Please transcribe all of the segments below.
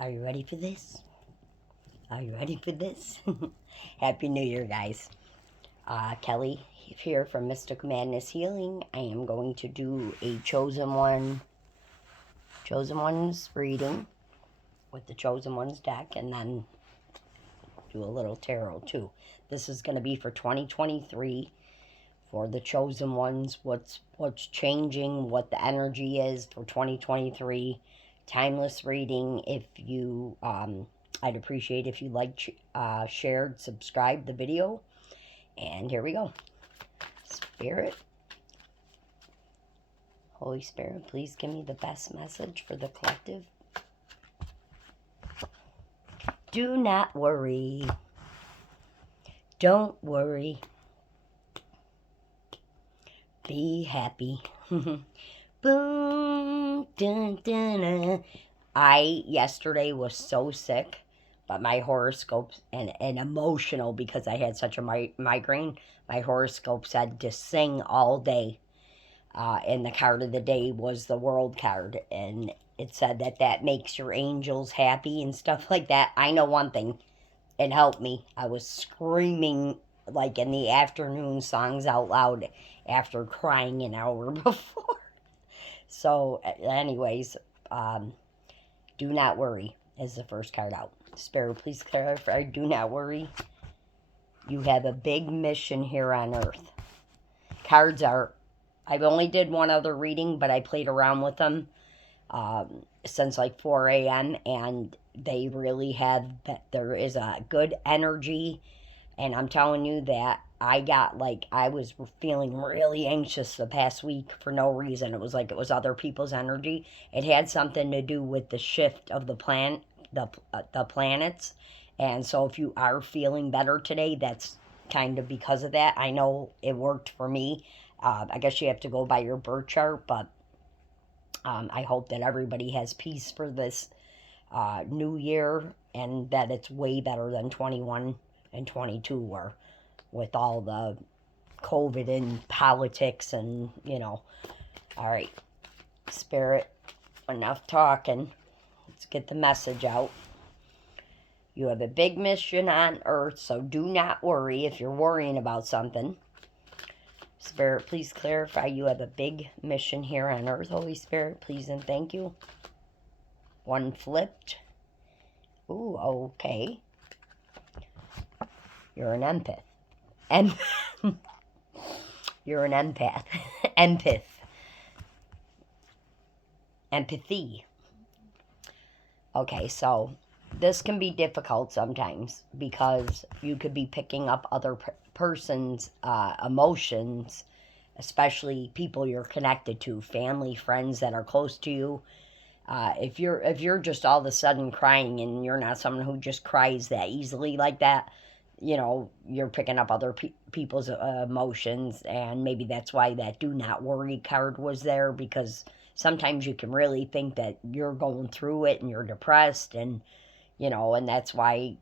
Are you ready for this? Are you ready for this? Happy New Year, guys. Kelly here from Mystic Madness Healing. I am going to do a Chosen Ones reading with the Chosen Ones deck, and then do a little tarot too. This is going to be for 2023 for the Chosen Ones. What's changing? What the energy is for 2023? Timeless reading. If you I'd appreciate if you liked, shared, subscribed the video. And here we go. Spirit, Holy Spirit, please give me the best message for the collective. Do not worry. Don't worry. Be happy. Boom. Dun, dun, dun. I yesterday was so sick, but my horoscope and emotional because I had such a migraine. My horoscope said to sing all day, and the card of the day was the World card, and it said that makes your angels happy and stuff like that. I know one thing, it helped me. I was screaming like in the afternoon songs out loud after crying an hour before. So, anyways, do not worry is the first card out. Spirit, please clarify. Do not worry. You have a big mission here on Earth. Cards are, I've only did one other reading, but I played around with them since like 4 a.m. and they really have, there is a good energy. And I'm telling you that I was feeling really anxious the past week for no reason. It was like it was other people's energy. It had something to do with the shift of the planets. And so if you are feeling better today, that's kind of because of that. I know it worked for me. I guess you have to go by your birth chart, but I hope that everybody has peace for this new year and that it's way better than 21 and 22 were with all the COVID and politics and, all right, Spirit, enough talking. Let's get the message out. You have a big mission on Earth, so do not worry if you're worrying about something. Spirit, please clarify. You have a big mission here on Earth, Holy Spirit, please and thank you. One flipped. Ooh, okay. You're an empath. You're an empath. Empathy. Okay, so this can be difficult sometimes because you could be picking up other person's emotions, especially people you're connected to, family, friends that are close to you. If you're just all of a sudden crying and you're not someone who just cries that easily like that, you're picking up other people's emotions, and maybe that's why that do not worry card was there, because sometimes you can really think that you're going through it and you're depressed, and and that's why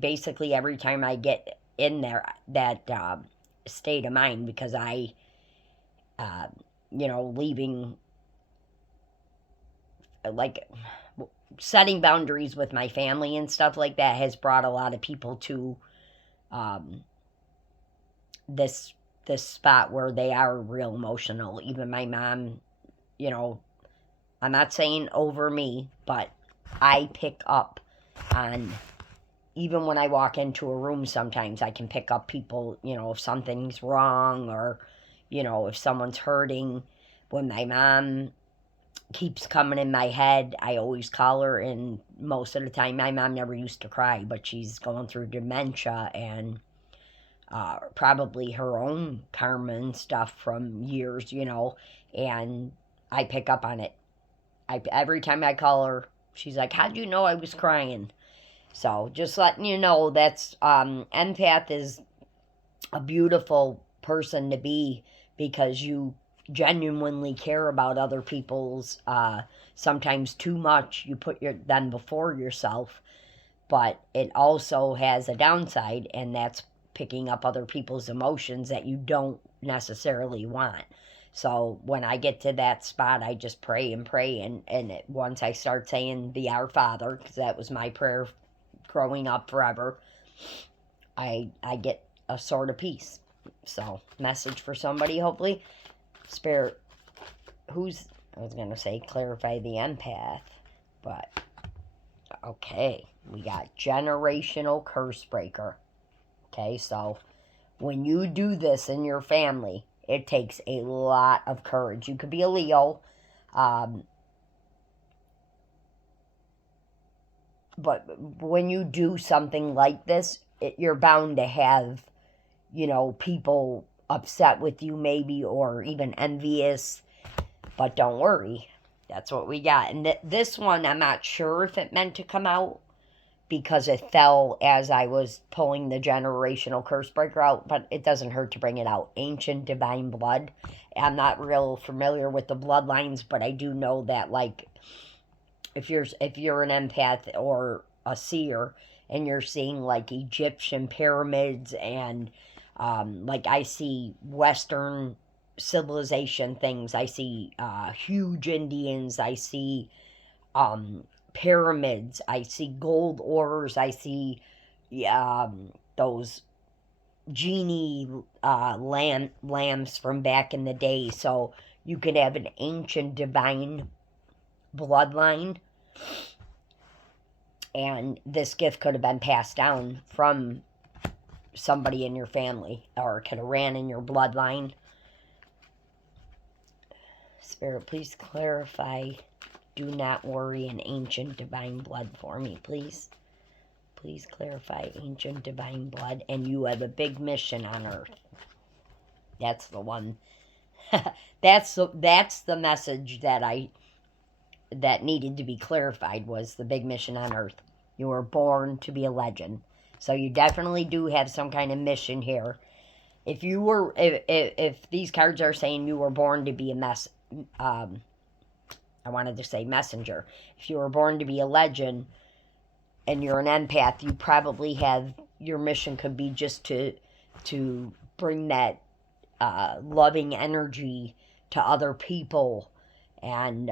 basically every time I get in there that state of mind, because I leaving, like, setting boundaries with my family and stuff like that has brought a lot of people to this spot where they are real emotional. Even my mom, I'm not saying over me, but I pick up on, even when I walk into a room, sometimes I can pick up people, if something's wrong, or if someone's hurting. When my mom keeps coming in my head, I always call her, and most of the time my mom never used to cry, but she's going through dementia and probably her own karma and stuff from years, and I pick up on it. Every time I call her, she's like, how'd you know I was crying? So just letting you know, that's empath is a beautiful person to be, because you genuinely care about other people's, sometimes too much. You put them before yourself, but it also has a downside, and that's picking up other people's emotions that you don't necessarily want. So when I get to that spot, I just pray and pray. Once I start saying the Our Father, because that was my prayer growing up forever, I get a sort of peace. So, message for somebody, hopefully. Spirit, I was going to say clarify the empath, but okay, we got generational curse breaker. Okay, so when you do this in your family, it takes a lot of courage. You could be a Leo, but when you do something like this, you're bound to have, people upset with you maybe, or even envious. But don't worry, that's what we got. And this one, I'm not sure if it meant to come out, because it fell as I was pulling the generational curse breaker out, but it doesn't hurt to bring it out. Ancient divine blood. I'm not real familiar with the bloodlines, but I do know that, like, if you're an empath or a seer and you're seeing like Egyptian pyramids and like I see Western civilization things, I see huge Indians, I see pyramids, I see gold ores, I see those genie lambs from back in the day. So you could have an ancient divine bloodline, and this gift could have been passed down from somebody in your family, or it could have ran in your bloodline. Spirit, please clarify do not worry in ancient divine blood for me, please. Please clarify ancient divine blood, and you have a big mission on earth. That's the one. that's the message that needed to be clarified, was the big mission on earth. You were born to be a legend. So you definitely do have some kind of mission here. If these cards are saying you were born to be I wanted to say messenger. If you were born to be a legend and you're an empath, you probably have, your mission could be just to bring that loving energy to other people, and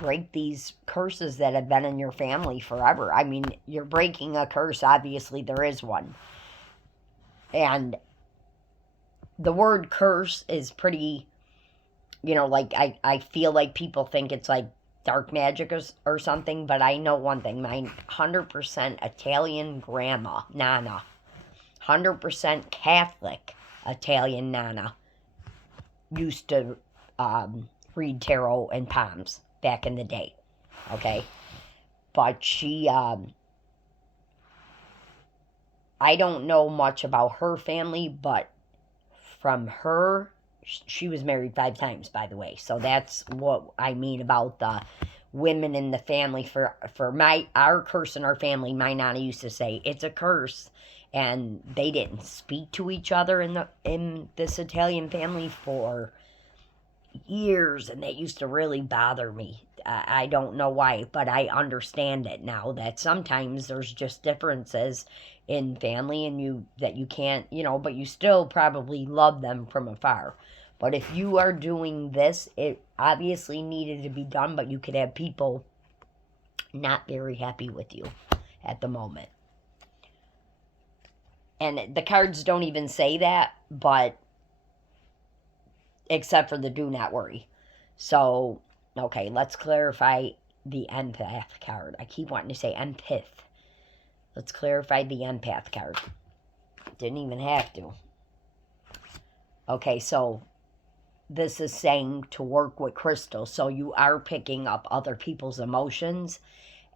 break these curses that have been in your family forever. I mean, you're breaking a curse. Obviously, there is one. And the word curse is pretty, like, I feel like people think it's like dark magic or something, but I know one thing. My 100% Italian grandma, Nana, 100% Catholic Italian Nana, used to read tarot and palms back in the day, okay? But she, I don't know much about her family, but from her, she was married 5 times, by the way. So that's what I mean about the women in the family. For our curse in our family, my nana used to say, it's a curse. And they didn't speak to each other in this Italian family for years, and that used to really bother me. I don't know why, but I understand it now, that sometimes there's just differences in family, and you can't, but you still probably love them from afar. But if you are doing this, it obviously needed to be done, but you could have people not very happy with you at the moment. And the cards don't even say that, but except for the do not worry. So, okay, let's clarify the empath card. I keep wanting to say empath. Let's clarify the empath card. Didn't even have to. Okay, so this is saying to work with crystals. So you are picking up other people's emotions.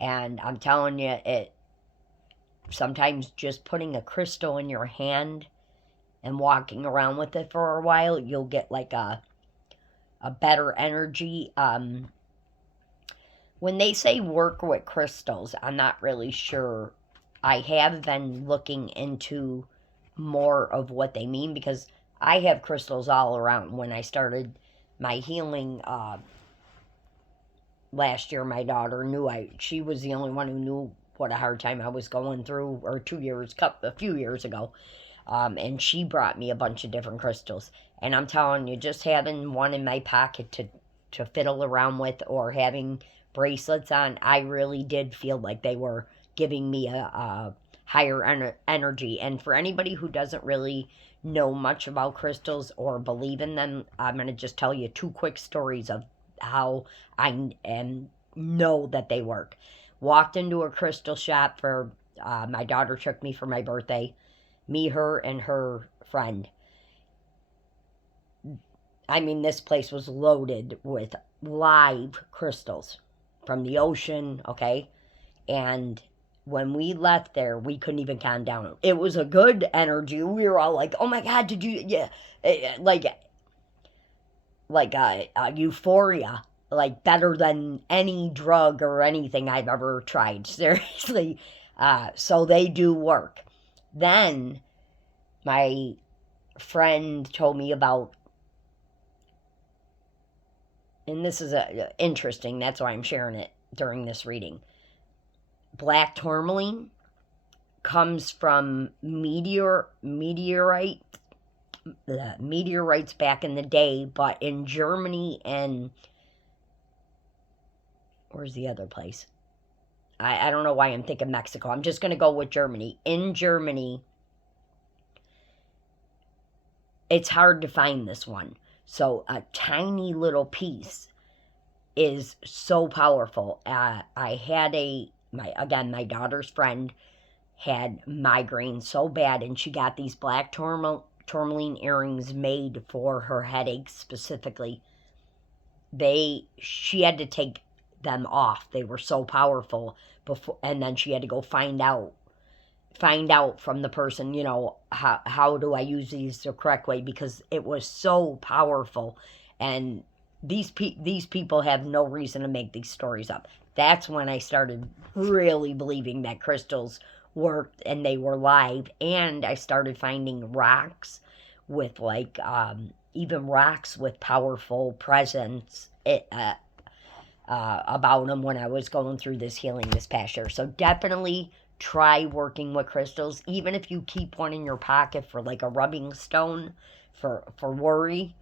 And I'm telling you, sometimes just putting a crystal in your hand and walking around with it for a while, you'll get like a better energy. When they say work with crystals, I'm not really sure. I have been looking into more of what they mean, because I have crystals all around. When I started my healing last year, my daughter she was the only one who knew what a hard time I was going through, or a few years ago. And she brought me a bunch of different crystals. And I'm telling you, just having one in my pocket to fiddle around with, or having bracelets on, I really did feel like they were giving me a higher energy. And for anybody who doesn't really know much about crystals or believe in them, I'm going to just tell you two quick stories of how know that they work. Walked into a crystal shop for my daughter took me for my birthday. Me, her, and her friend. I mean, this place was loaded with live crystals from the ocean, okay? And when we left there, we couldn't even calm down. It was a good energy. We were all like, "Oh my God, did you?" Yeah, like a euphoria, like better than any drug or anything I've ever tried. Seriously, so they do work. Then my friend told me about, and this is interesting. That's why I'm sharing it during this reading. Black tourmaline comes from meteorites back in the day, but in Germany and where's the other place? I don't know why I'm thinking Mexico. I'm just going to go with Germany. In Germany, it's hard to find this one. So a tiny little piece is so powerful. I had my daughter's friend had migraine so bad, and she got these black tourmaline earrings made for her headaches specifically. She had to take them off. They were so powerful before, and then she had to go find out from the person, how do I use these the correct way, because it was so powerful. And these people have no reason to make these stories up. That's when I started really believing that crystals worked and they were live. And I started finding rocks with even rocks with powerful presence about them when I was going through this healing this past year. So definitely try working with crystals, even if you keep one in your pocket for like a rubbing stone for worry.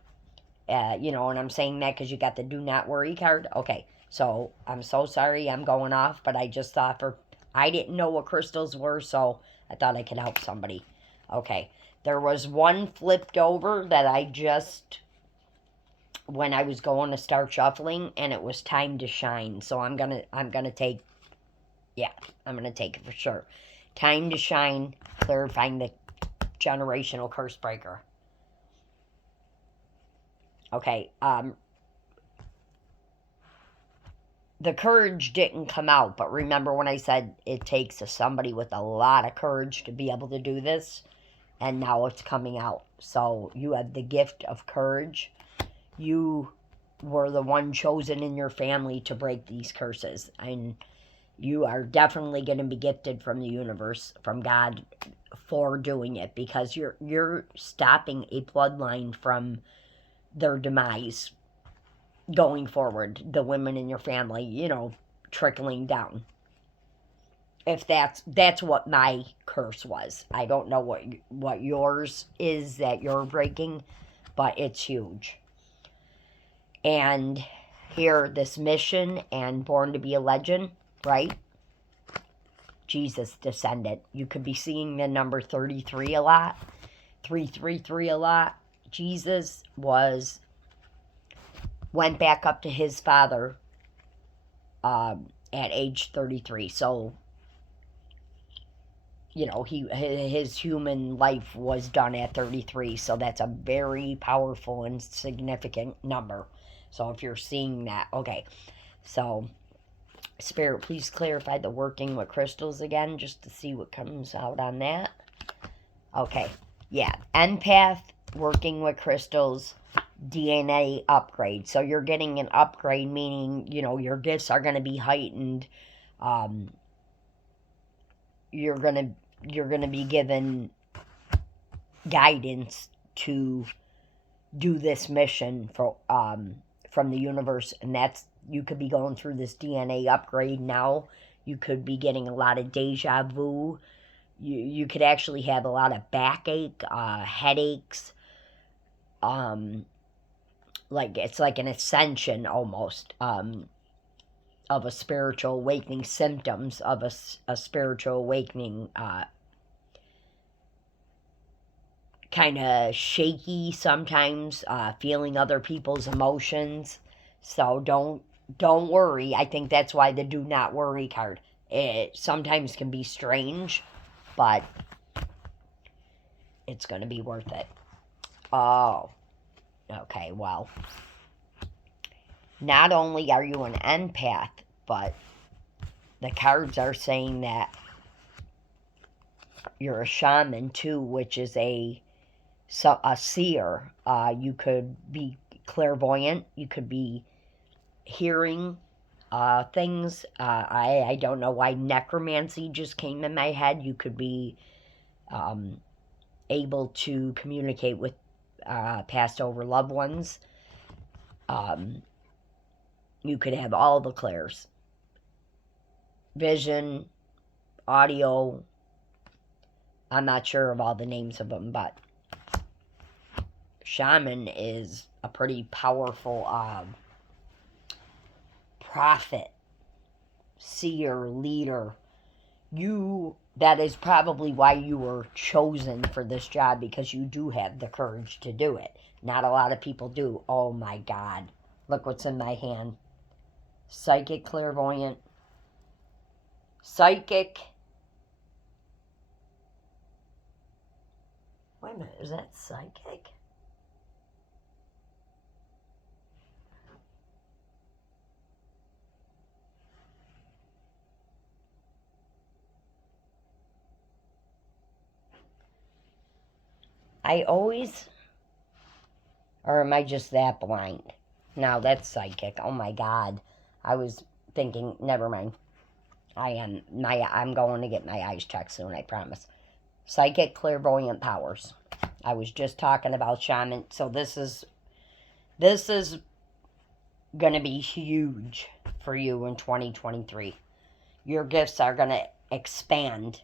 And I'm saying that because you got the do not worry card. Okay, so I'm so sorry I'm going off, but I just thought I didn't know what crystals were, so I thought I could help somebody. Okay, there was one flipped over that I just, when I was going to start shuffling, and it was time to shine. So I'm gonna take, I'm gonna take it for sure. Time to shine, clarifying the generational curse breaker. Okay, the courage didn't come out, but remember when I said it takes somebody with a lot of courage to be able to do this, and now it's coming out. So you have the gift of courage. You were the one chosen in your family to break these curses, and you are definitely going to be gifted from the universe, from God, for doing it, because you're stopping a bloodline from their demise going forward. The women in your family, trickling down. If that's what my curse was. I don't know what yours is that you're breaking, but it's huge. And here, this mission and Born to Be a Legend, right? Jesus descended. You could be seeing the number 33 a lot, 333 a lot. Jesus went back up to his father at age 33. So, his human life was done at 33. So that's a very powerful and significant number. So if you're seeing that, okay. So, Spirit, please clarify the working with crystals again, just to see what comes out on that. Okay, yeah. Empath, working with crystals, DNA upgrade. So you're getting an upgrade, meaning, your gifts are going to be heightened. You're going to be given guidance to do this mission from the universe, and you could be going through this DNA upgrade now. You could be getting a lot of deja vu You could actually have a lot of backache, headaches. Like it's like an ascension almost, of a spiritual awakening, symptoms of a spiritual awakening, kind of shaky sometimes, feeling other people's emotions. So don't worry. I think that's why the do not worry card. It sometimes can be strange, but it's going to be worth it. Oh, okay. Well, not only are you an empath, but the cards are saying that you're a shaman too, which is a seer. You could be clairvoyant. You could be hearing things. I don't know why necromancy just came in my head. You could be able to communicate with passed over loved ones. You could have all the clairs. Vision, audio. I'm not sure of all the names of them, but shaman is a pretty powerful prophet, seer, leader. That is probably why you were chosen for this job, because you do have the courage to do it. Not a lot of people do. Oh my God. Look what's in my hand. Psychic, clairvoyant. Psychic. Wait a minute, is that psychic? I always, or am I just that blind? No, that's psychic. Oh my God. I was thinking, never mind. I'm going to get my eyes checked soon, I promise. Psychic, clairvoyant powers. I was just talking about shaman. So this is going to be huge for you in 2023. Your gifts are going to expand.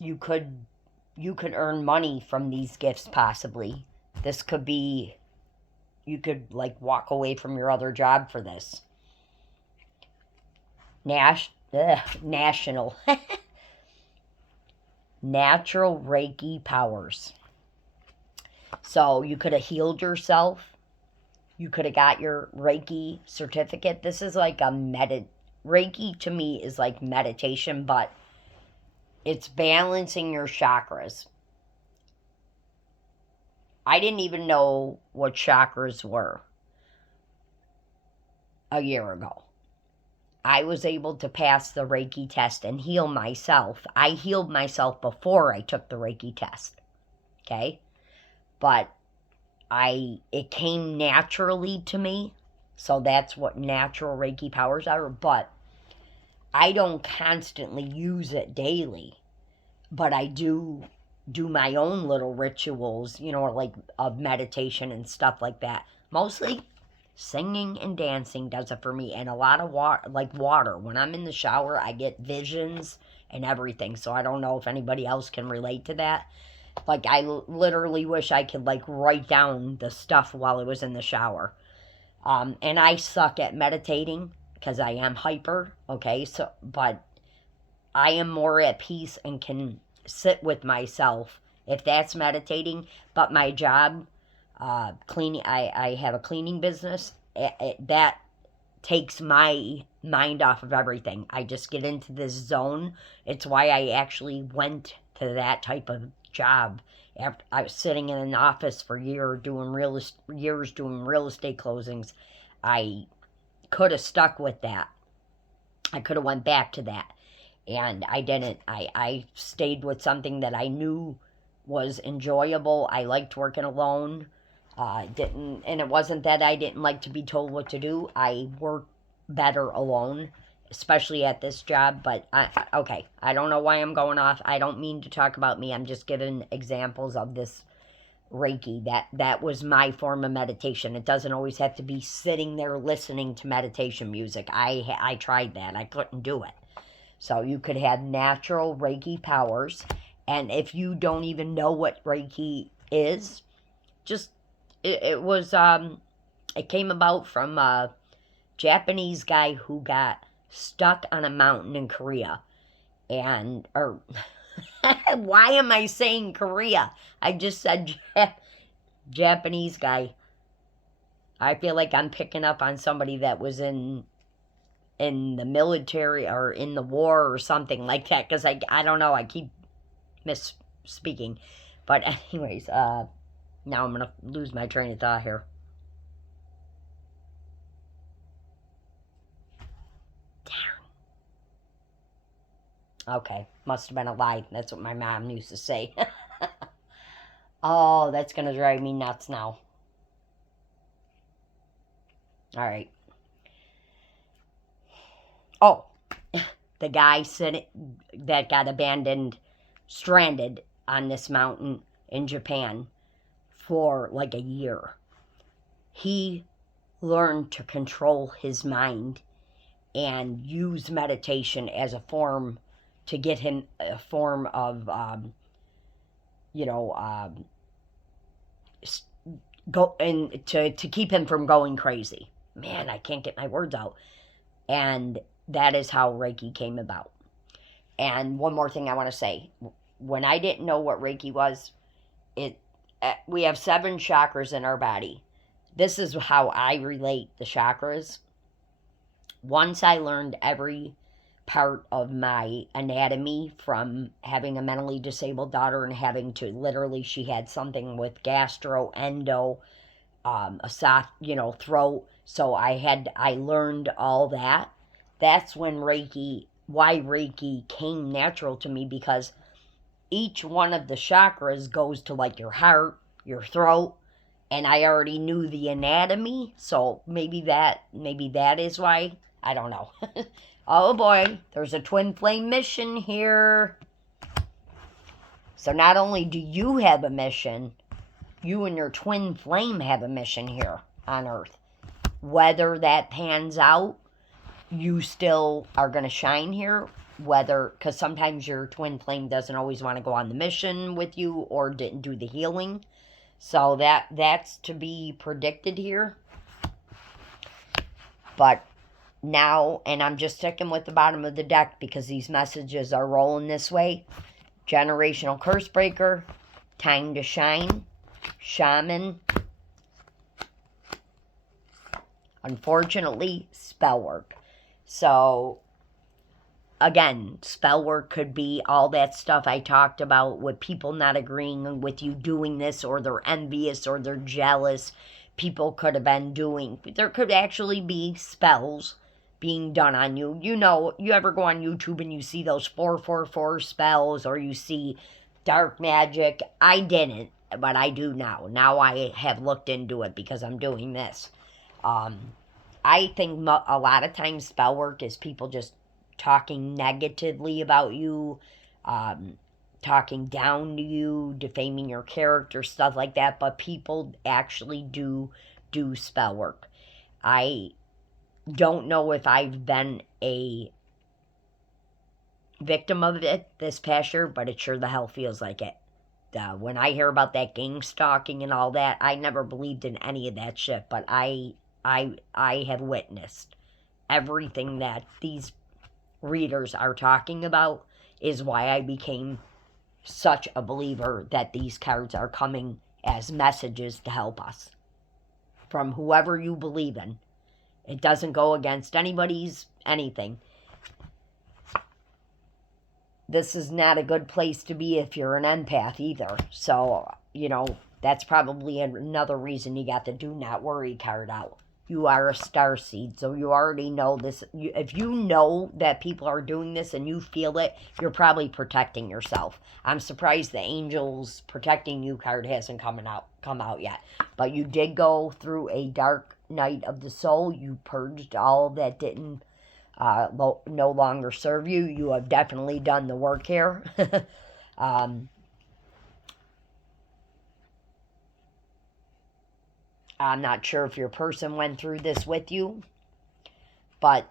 You could earn money from these gifts possibly. This could be, you could like walk away from your other job for this. National natural Reiki powers. So you could have healed yourself. You could have got your Reiki certificate. This is like Reiki to me is like meditation, but it's balancing your chakras. I didn't even know what chakras were a year ago. I was able to pass the Reiki test and heal myself. I healed myself before I took the Reiki test. Okay? But it came naturally to me. So that's what natural Reiki powers are. But I don't constantly use it daily. But I do my own little rituals, like of meditation and stuff like that. Mostly singing and dancing does it for me, and a lot of water. When I'm in the shower, I get visions and everything. So I don't know if anybody else can relate to that. Like I literally wish I could like write down the stuff while I was in the shower. And I suck at meditating because I am hyper. Okay, but I am more at peace and can sit with myself if that's meditating. But my job, cleaning, I have a cleaning business. That takes my mind off of everything. I just get into this zone. It's why I actually went to that type of job. After I was sitting in an office for years doing real estate closings. I could have stuck with that. I could have went back to that, and I didn't. I stayed with something that I knew was enjoyable. I liked working alone. And it wasn't that I didn't like to be told what to do. I work better alone, especially at this job. But okay, I don't know why I'm going off. I don't mean to talk about me. I'm just giving examples of this Reiki. That was my form of meditation. It doesn't always have to be sitting there listening to meditation music. I tried that. I couldn't do it. So you could have natural Reiki powers, and if you don't even know what Reiki is, just it came about from a Japanese guy who got stuck on a mountain in Korea, and or why am I saying Korea? I just said Japanese guy. I feel like I'm picking up on somebody that was in the military or in the war or something like that, because I don't know, I keep misspeaking. But anyways, now I'm gonna lose my train of thought here. Okay, must have been a lie. That's what my mom used to say. Oh, that's gonna drive me nuts now. All right. Oh, the guy that got abandoned, stranded on this mountain in Japan for like a year. He learned to control his mind and use meditation as a form to get him a form of, you know, go and to keep him from going crazy. Man, I can't get my words out. And that is how Reiki came about. And one more thing I want to say. When I didn't know what Reiki was, we have 7 chakras in our body. This is how I relate the chakras. Once I learned every part of my anatomy from having a mentally disabled daughter and having to literally, she had something with gastro, endo, a soft, throat. So I learned all that. That's when why Reiki came natural to me, because each one of the chakras goes to like your heart, your throat, and I already knew the anatomy, so maybe that is why. I don't know. Oh boy, there's a twin flame mission here. So not only do you have a mission, you and your twin flame have a mission here on Earth. Whether that pans out, you still are going to shine here. Because sometimes your twin flame doesn't always want to go on the mission with you or didn't do the healing. So that's to be predicted here. But now, and I'm just sticking with the bottom of the deck because these messages are rolling this way. Generational curse breaker, time to shine, shaman, unfortunately, spell work. So again, spell work could be all that stuff I talked about with people not agreeing with you doing this, or they're envious, or they're jealous. People could have been doing, there could actually be spells being done on you. You ever go on YouTube and you see those 444 spells, or you see dark magic? I didn't, but I do now. Now I have looked into it because I'm doing this. I think a lot of times spell work is people just talking negatively about you, talking down to you, defaming your character, stuff like that. But people actually do spell work. I don't know if I've been a victim of it this past year, but it sure the hell feels like it. When I hear about that gang stalking and all that, I never believed in any of that shit, but I have witnessed everything that these readers are talking about, is why I became such a believer that these cards are coming as messages to help us from whoever you believe in. It doesn't go against anybody's anything. This is not a good place to be if you're an empath either. So, that's probably another reason you got the do not worry card out. You are a starseed, so you already know this. If you know that people are doing this and you feel it, you're probably protecting yourself. I'm surprised the angels protecting you card hasn't come out yet. But you did go through a dark night of the soul. You purged all that didn't no longer serve you. You have definitely done the work here. I'm not sure if your person went through this with you, but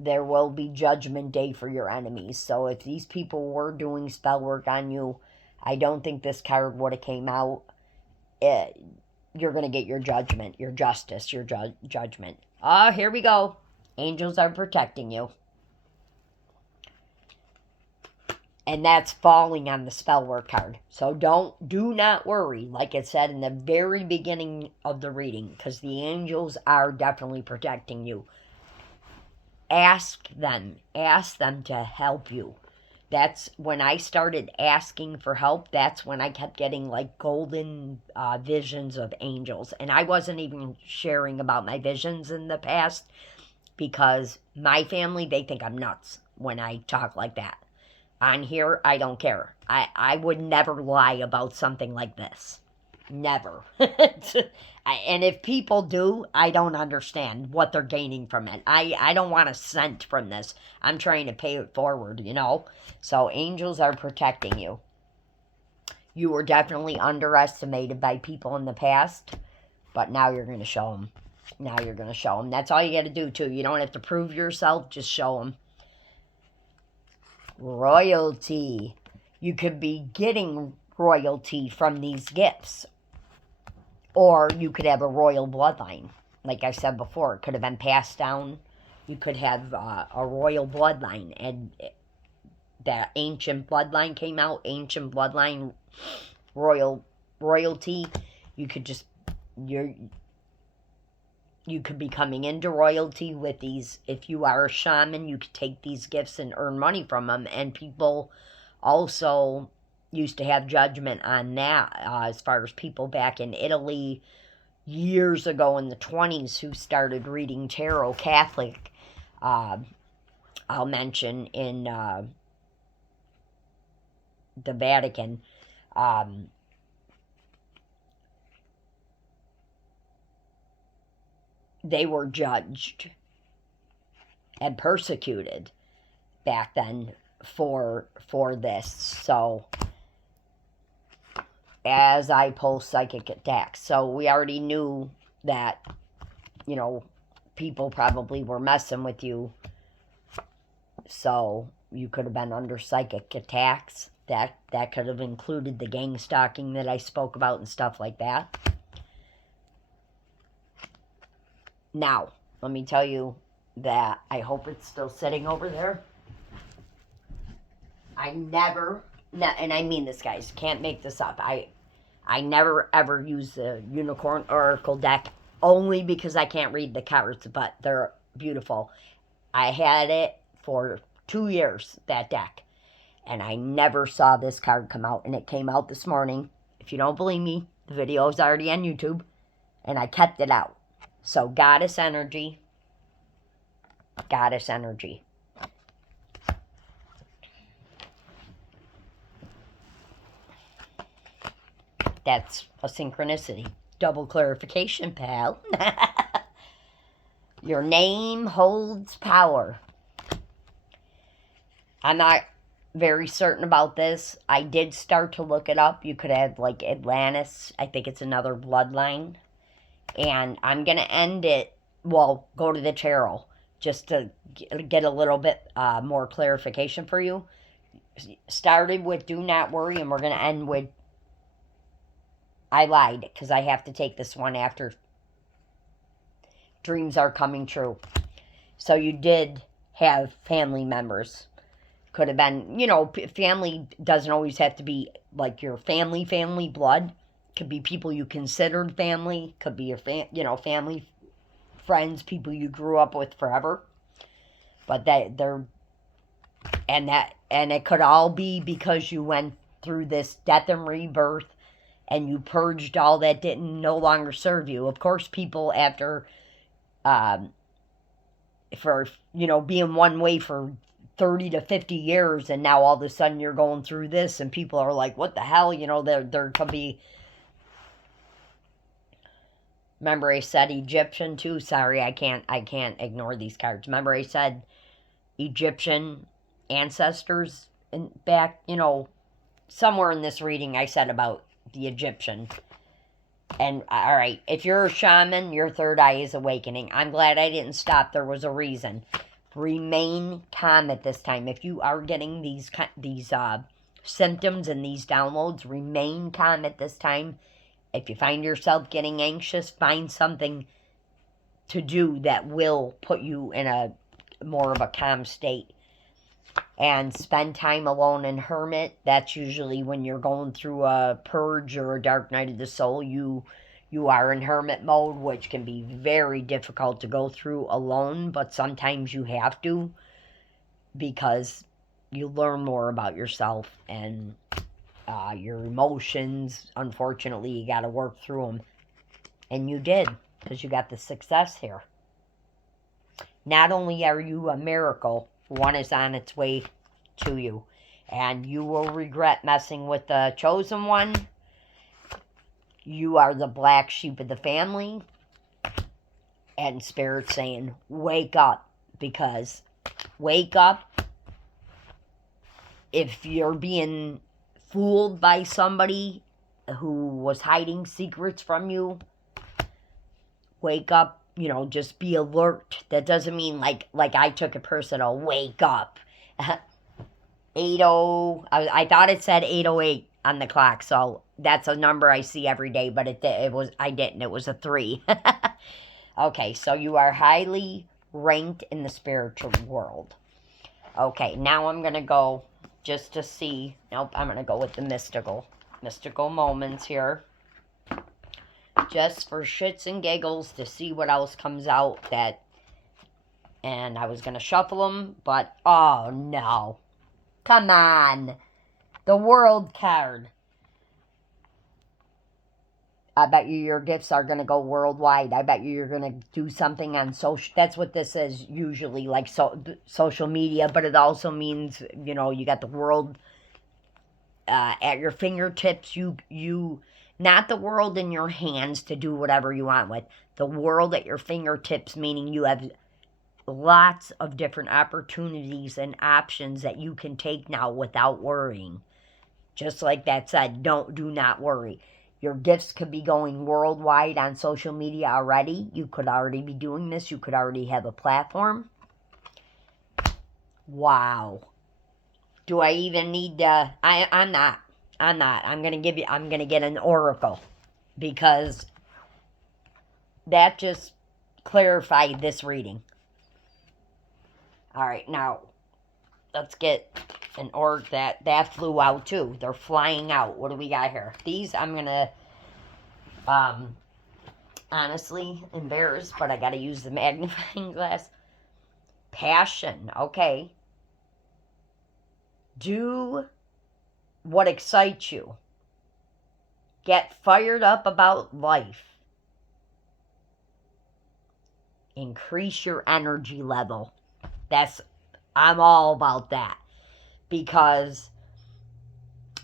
there will be judgment day for your enemies. So if these people were doing spell work on you, I don't think this card would have came out. You're going to get your judgment, your justice, your judgment. Oh, here we go. Angels are protecting you. And that's falling on the spell work card. So do not worry, like it said in the very beginning of the reading, because the angels are definitely protecting you. Ask them to help you. That's when I started asking for help. That's when I kept getting like golden visions of angels. And I wasn't even sharing about my visions in the past because my family, they think I'm nuts when I talk like that. On here, I don't care. I would never lie about something like this. Never. And if people do, I don't understand what they're gaining from it. I don't want a cent from this. I'm trying to pay it forward, you know? So angels are protecting you. You were definitely underestimated by people in the past, but now you're going to show them. Now you're going to show them. That's all you got to do, too. You don't have to prove yourself. Just show them. Royalty. You could be getting royalty from these gifts. Or you could have a royal bloodline. Like I said before, it could have been passed down. You could have a royal bloodline. And that ancient bloodline came out. Ancient bloodline royalty. You could just... You could be coming into royalty with these. If you are a shaman, you could take these gifts and earn money from them. And people also used to have judgment on that as far as people back in Italy years ago in the 20s who started reading tarot Catholic. I'll mention in the Vatican. They were judged and persecuted back then for this. So as I pull psychic attacks, so we already knew that, you know, people probably were messing with you, so you could have been under psychic attacks. That could have included the gang stalking that I spoke about and stuff like that. Now, let me tell you that I hope it's still sitting over there. I never, and I mean this, guys, can't make this up. I never ever use the Unicorn Oracle deck only because I can't read the cards, but they're beautiful. I had it for 2 years, that deck, and I never saw this card come out, and it came out this morning. If you don't believe me, the video is already on YouTube, and I kept it out. So, goddess energy. Goddess energy. That's a synchronicity. Double clarification, pal. Your name holds power. I'm not very certain about this. I did start to look it up. You could have, like, Atlantis. I think it's another bloodline. And I'm going to end it, well, go to the tarot, just to get a little bit more clarification for you. Started with Do Not Worry, and we're going to end with I lied, because I have to take this one after Dreams Are Coming True. So you did have family members. Could have been, you know, family doesn't always have to be like your family blood. Could be people you considered family. Could be your family, friends, people you grew up with forever. But and it could all be because you went through this death and rebirth, and you purged all that didn't no longer serve you. Of course, people after, for being one way for 30 to 50 years, and now all of a sudden you're going through this, and people are like, "What the hell?" There could be. Remember, I said Egyptian too. Sorry, I can't ignore these cards. Remember, I said Egyptian ancestors back. Somewhere in this reading, I said about the Egyptian. And, all right, if you're a shaman, your third eye is awakening. I'm glad I didn't stop. There was a reason. Remain calm at this time. If you are getting these symptoms and these downloads, remain calm at this time. If you find yourself getting anxious, find something to do that will put you in a more of a calm state. And spend time alone in hermit. That's usually when you're going through a purge or a dark night of the soul. You are in hermit mode, which can be very difficult to go through alone, but sometimes you have to, because you learn more about yourself and your emotions. Unfortunately, you got to work through them. And you did, because you got the success here. Not only are you a miracle, one is on its way to you. And you will regret messing with the chosen one. You are the black sheep of the family. And Spirit saying, wake up. Because wake up. If you're being fooled by somebody who was hiding secrets from you, wake up. You know, just be alert. That doesn't mean like I took it personal. Wake up. 8:00. I thought it said 8:08 on the clock, so that's a number I see every day, but I didn't. It was a 3. Okay, so you are highly ranked in the spiritual world. Okay, now I'm gonna go just to see. Nope, I'm gonna go with the mystical moments here. Just for shits and giggles, to see what else comes out. And I was going to shuffle them, but oh no. Come on. The World card. I bet you your gifts are going to go worldwide. I bet you're going to do something on social. That's what this is usually, like social media, but it also means, you know, you got the world at your fingertips. You not the world in your hands to do whatever you want with. The world at your fingertips, meaning you have lots of different opportunities and options that you can take now without worrying. Just like that said, do not worry. Your gifts could be going worldwide on social media already. You could already be doing this. You could already have a platform. Wow. Do I even need to? I'm not. I'm going to get an oracle, because that just clarified this reading. All right, now let's get an orc that flew out too. They're flying out. What do we got here? These I'm going to honestly embarrassed, but I got to use the magnifying glass. Passion. Okay. Do what excites you. Get fired up about life. Increase your energy level. I'm all about that. Because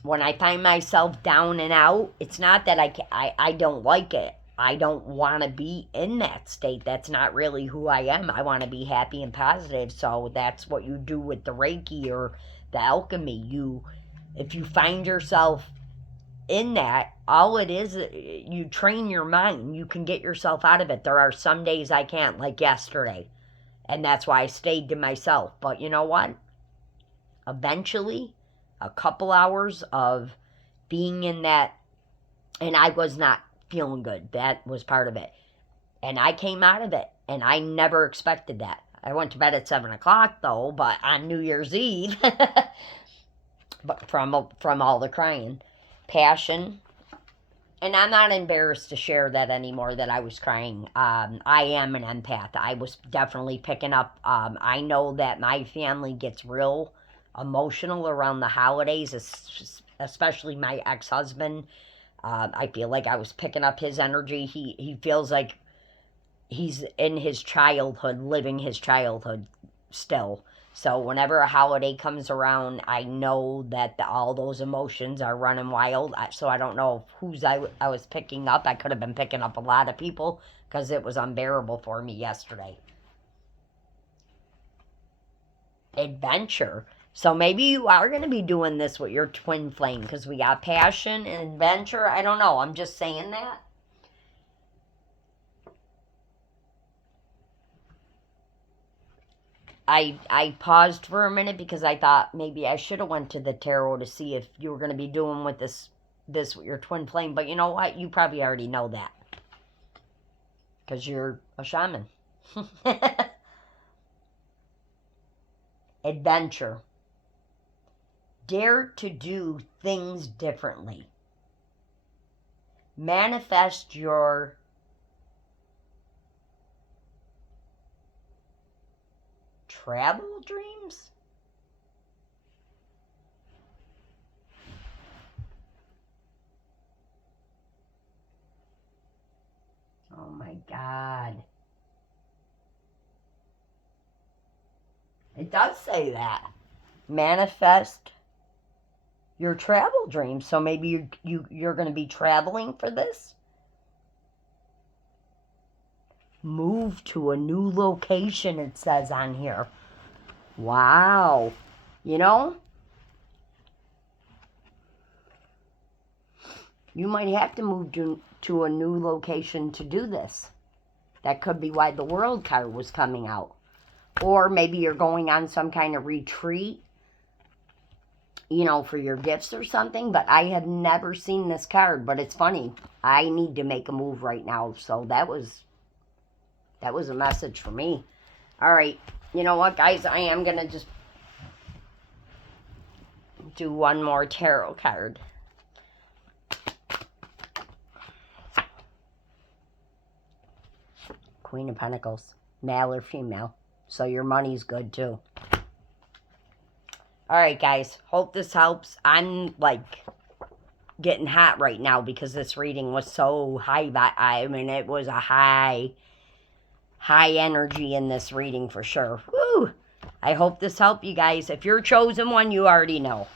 when I find myself down and out, it's not that I don't like it. I don't want to be in that state. That's not really who I am. I want to be happy and positive. So that's what you do with the Reiki or the alchemy. If you find yourself in that, all it is, you train your mind. You can get yourself out of it. There are some days I can't, like yesterday. And that's why I stayed to myself. But you know what? Eventually, a couple hours of being in that, and I was not feeling good. That was part of it. And I came out of it. And I never expected that. I went to bed at 7 o'clock, though, but on New Year's Eve. But from all the crying. Passion. And I'm not embarrassed to share that anymore, that I was crying. I am an empath. I was definitely picking up. I know that my family gets real emotional around the holidays, especially my ex-husband. I feel like I was picking up his energy. He feels like he's in his childhood, living his childhood still. So whenever a holiday comes around, I know that all those emotions are running wild. So I don't know whose I was picking up. I could have been picking up a lot of people, because it was unbearable for me yesterday. Adventure. So maybe you are going to be doing this with your twin flame because we got passion and adventure. I don't know. I'm just saying that. I paused for a minute because I thought maybe I should have went to the tarot to see if you were going to be doing with this with your twin flame. But you know what? You probably already know that because you're a shaman. Adventure. Dare to do things differently. Manifest your travel dreams? Oh my God. It does say that. Manifest your travel dreams. So maybe you're going to be traveling for this? Move to a new location, it says on here. Wow. You know, you might have to move to a new location to do this. That could be why the World card was coming out. Or maybe you're going on some kind of retreat, you know, for your gifts or something. But I have never seen this card. But it's funny. I need to make a move right now. So that was a message for me. All right. You know what, guys? I am going to just do one more tarot card. Queen of Pentacles. Male or female. So your money's good too. Alright, guys. Hope this helps. I'm like getting hot right now because this reading was so high. I mean, it was a high energy in this reading for sure. Woo! I hope this helped you guys. If you're chosen one, you already know.